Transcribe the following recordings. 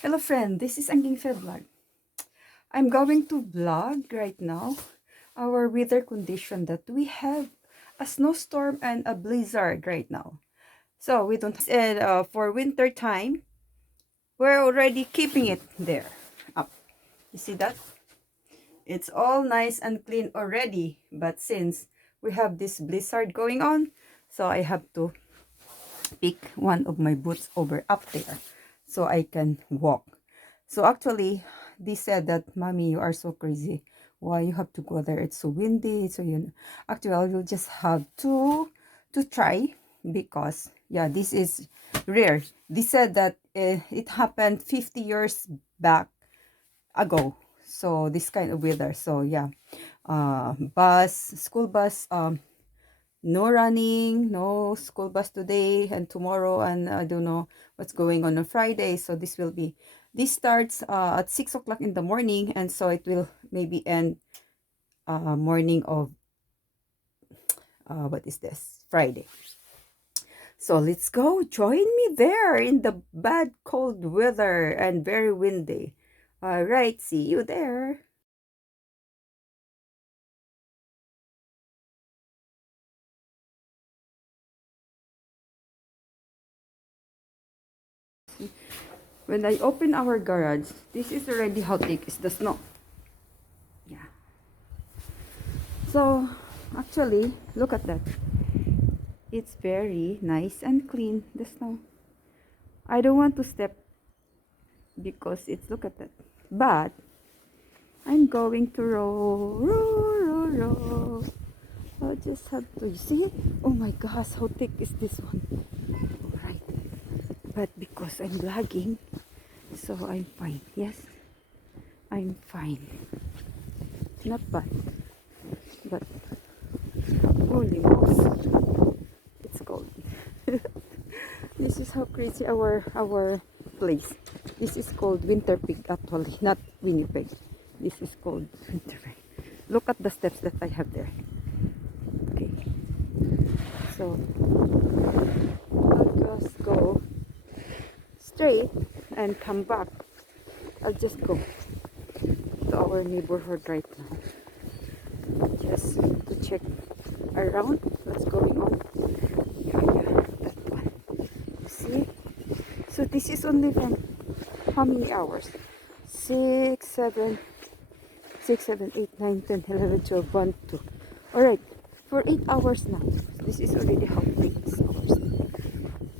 Hello friend, this is Angking Fed Vlog. I'm going to vlog right now our weather condition that we have a snowstorm and a blizzard right now. So we don't and for winter time, we're already keeping it there up. You see that? It's all nice and clean already, but since we have this blizzard going on, so I have to pick one of my boots over up there so I can walk. So actually, they said that, Mommy, you are so crazy. Why you have to go there? It's so windy. So actually, I will just have to try because yeah, this is rare. They said that it happened 50 years back ago. So this kind of weather. So yeah, school bus, no running, no school bus today and tomorrow, and I don't know what's going on Friday. So this starts at 6 o'clock in the morning, and so it will maybe end morning of what is this, Friday. So let's go, join me there in the bad cold weather and very windy. All right, see you there. When I open our garage, this is already how thick is the snow. Yeah. So actually, look at that. It's very nice and clean, the snow. I don't want to step because it's, look at that. But I'm going to roll, roll, roll, roll. I'll just have to, you see it? Oh my gosh, how thick is this one? Alright. But because I'm vlogging, so I'm fine. Yes, I'm fine. Not bad. But holy mouse, it's cold. This is how crazy our place. This is called Winnipeg actually, not Winnipeg. This is called Winnipeg. Look at the steps that I have there. Okay. So I'll just go straight and come back. I'll just go to our neighborhood right now. Just to check around what's going on. Yeah, that one. See? So this is only from how many hours? 6, 7, 6, 7, 8, 9, 10, 11, 12, 1, 2. Alright, for 8 hours now. This is already how 8 hours.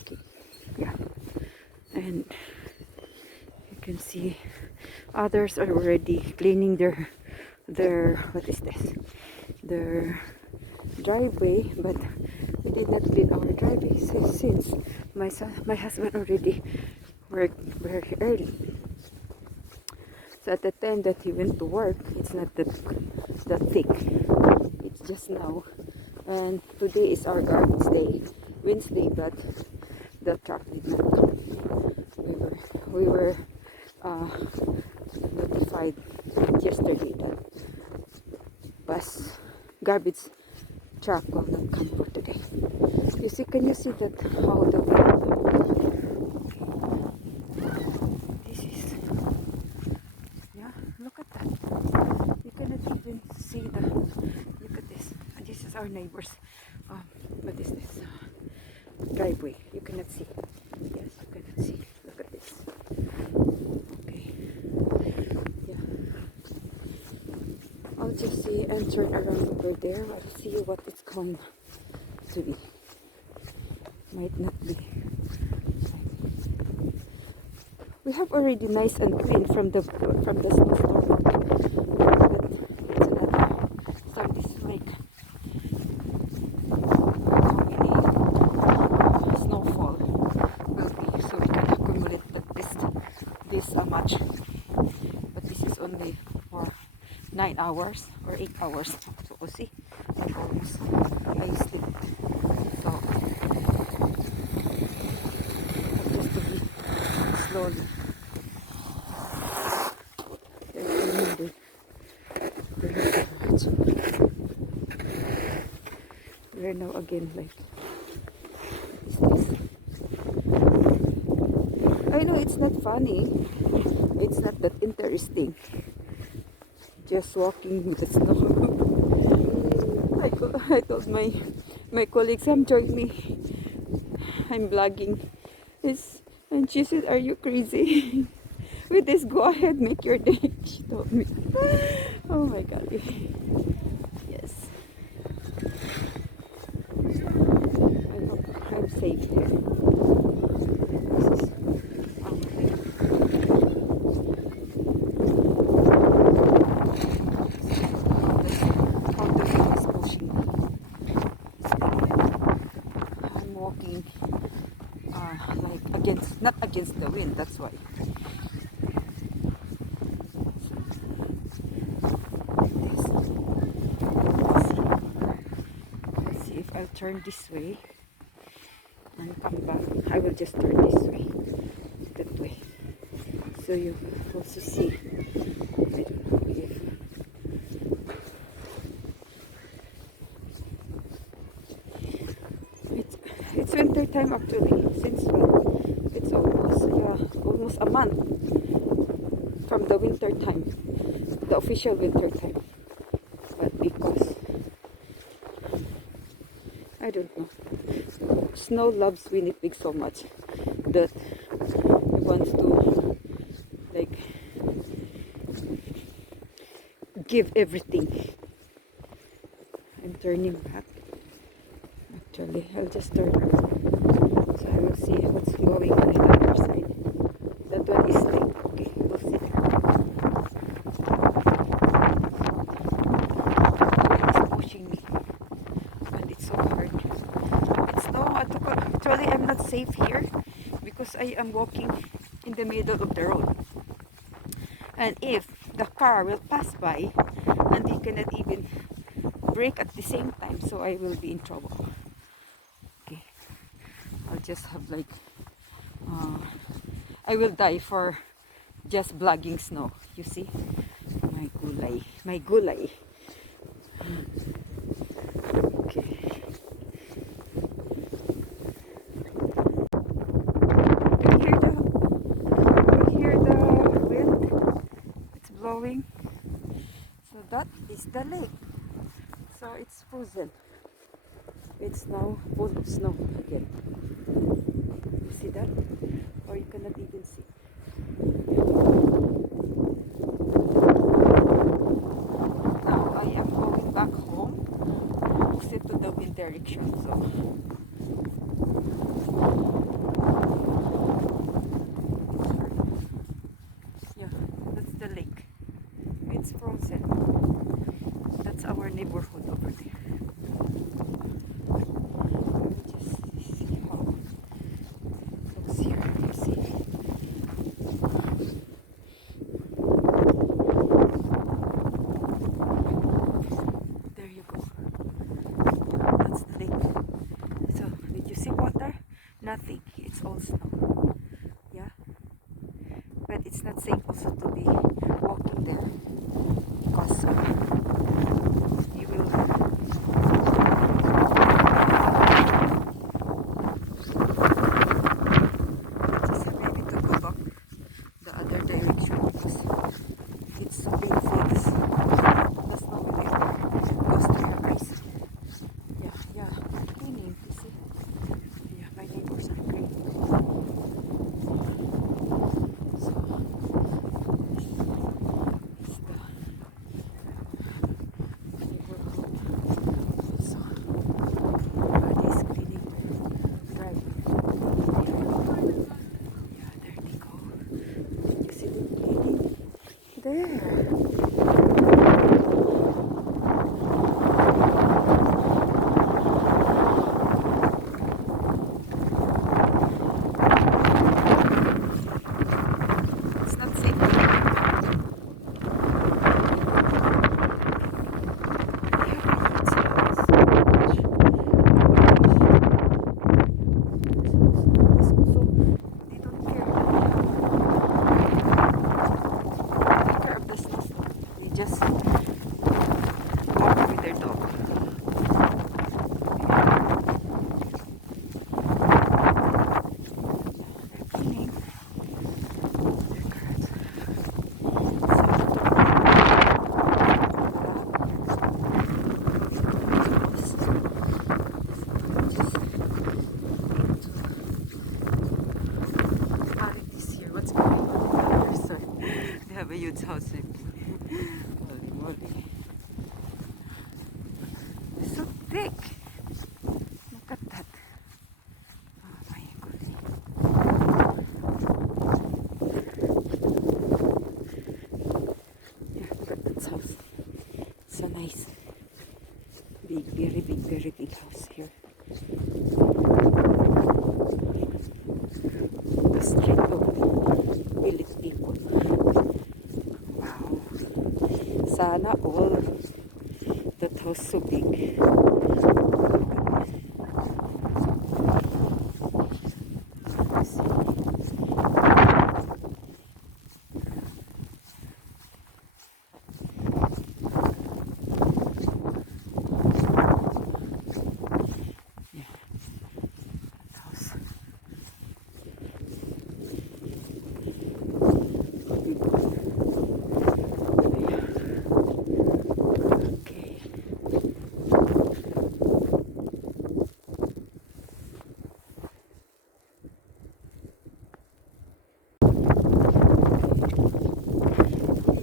Okay, yeah. And you can see others are already cleaning their what is this? Their driveway, but we did not clean our driveway since my husband already worked very early. So at the time that he went to work, it's not that thick. It's just now. And today is our garbage day, Wednesday, but the truck did not come. We were notified yesterday that garbage truck will not come for today. You see, can you see that how the this is, yeah, look at that. You cannot even see look at this. This is our neighbors. What is this? Driveway. You cannot see. Yes, you cannot see. Look at this. Okay. Yeah. I'll just see and turn around over there. I'll see what it's going to be. Might not be. We have already nice and clean from the snowstorm, but it's another storm. This is like how many snowfall will be, so we can accumulate this much. But this is only for 9 hours or 8 hours. So we'll see. I'm almost I sleep. So just to be slowly. We're now again like, what is this? I know it's not funny. It's not that interesting. Just walking with the snow. I told my colleagues, join me. I'm vlogging. Yes. And she said, are you crazy? With this, go ahead, make your day. She told me. Oh my God. Yes. I hope I'm safe here. This is our day. How the wind is pushing me. I'm walking like against, not against the wind, that's why. Let's see if I'll turn this way and come back. I will just turn this way, that way, so you also see. I don't know if it's winter time actually. Since it's almost a month from the winter time, the official winter time. But because I don't know, snow loves Winnipeg so much that it wants to like give everything. I'm turning back. Actually, I'll just turn back. So I will see what's going on the other side. That one is lake. Okay, we'll see there. It's pushing me. And it's so hard. It's no, actually I'm not safe here because I am walking in the middle of the road. And if the car will pass by and they cannot even brake at the same time, so I will be in trouble. Okay, I'll just have like I will die for just vlogging snow. You see, my gulay, my gulay. Okay. You hear the wind? It's blowing. So that is the lake. So it's frozen. It's now full of snow again. You see that? Or you cannot even see. Now I am going back home, opposite to the wind direction. So yeah, that's the lake. It's frozen. That's our neighborhood over there. Just see how it looks here. You see. There you go. That's the lake. So, did you see water? Nothing. It's all snow. Yeah. But it's not safe also to be walking there because you will just maybe to go back the other direction because it's so painful. The snow will enter goes to your eyes. Yeah, cleaning, you see. Yeah, my neighbors are cleaning. So nice. Big, very big house here. The street of village people. Wow. Sana all that house so big.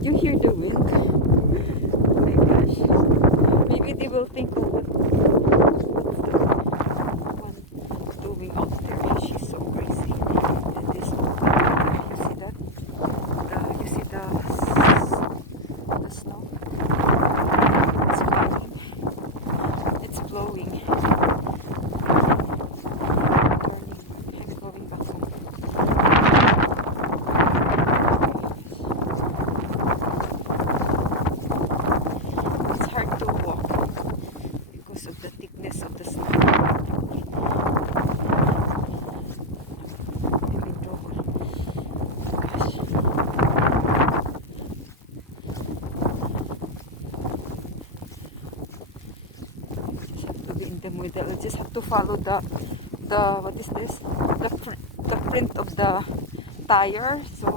You hear the wind? Oh my gosh. Maybe they will think, oh, what's the one doing out there? She's so crazy. And this, you see that? You see the snow? It's flying. It's blowing. I'm going back home. Of the thickness of the snow. Just have to be in the middle. I just have to follow the what is this? The print of the tire. So,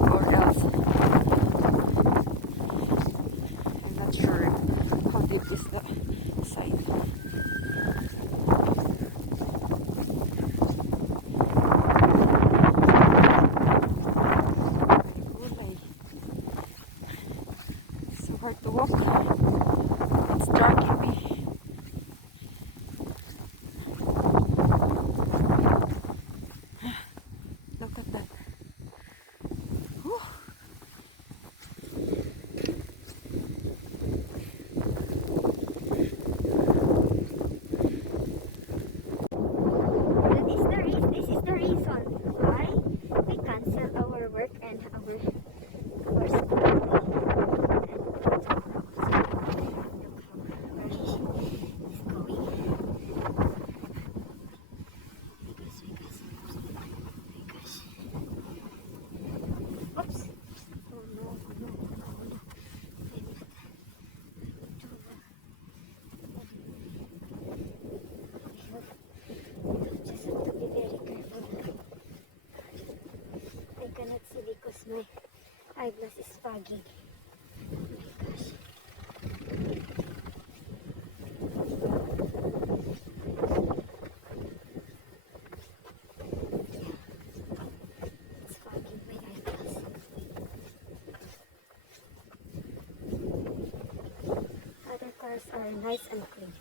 or else I'm not sure how deep is the side. It's so hard to walk. It's dark in me. Look at that. Whew. This is the reason why we cancel our work and our school. Look how where he is going. Oops. Oh no. Just have to be very careful. I cannot see because my eyeglass is fogging. Oh my gosh. It's fogging my eyeglass. Other cars are nice and clean.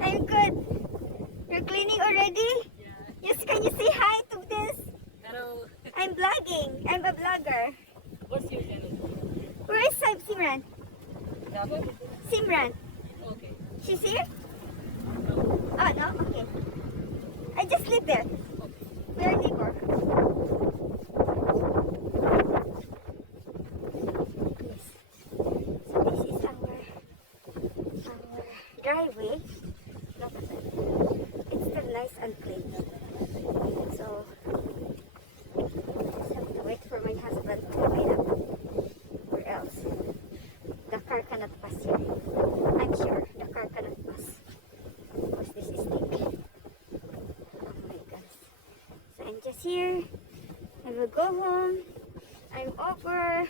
I'm good. You're cleaning already? Yeah. Yes, can you say hi to this? Hello. I'm vlogging. I'm a vlogger. What's your channel? Where is Simran? Dapat? Simran. Okay. She's here? No. Oh, no? Okay. I just live there. We are neighbor. Yes. So this is our driveway. Look at that. It's still nice and clean. So I just have to wait for my husband to clean up. Or else the car cannot pass here. I'm sure the car cannot pass because this is thick. Oh my gosh. So I'm just here. I will go home. I'm over.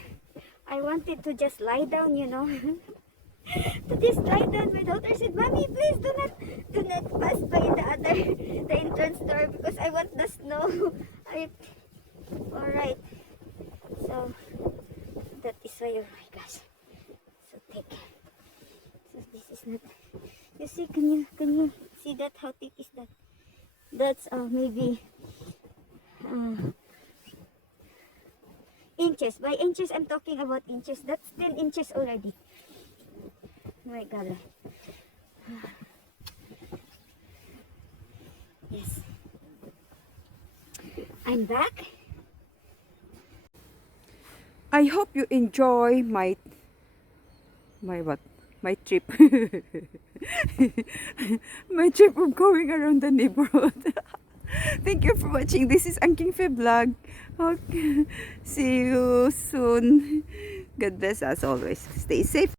I wanted to just lie down, you know. to this trident. My daughter said, "Mommy, please do not pass by the entrance door because I want the snow." Alright. So that is why, oh my gosh. So thick. So this is not, you see, can you see that? How thick is that? That's maybe inches. By inches, I'm talking about inches. That's 10 inches already. My God. Yes. I'm back. I hope you enjoy my what? My trip. My trip of going around the neighborhood. Thank you for watching. This is Ang King Fe Vlog. Okay. See you soon. God bless us always. Stay safe.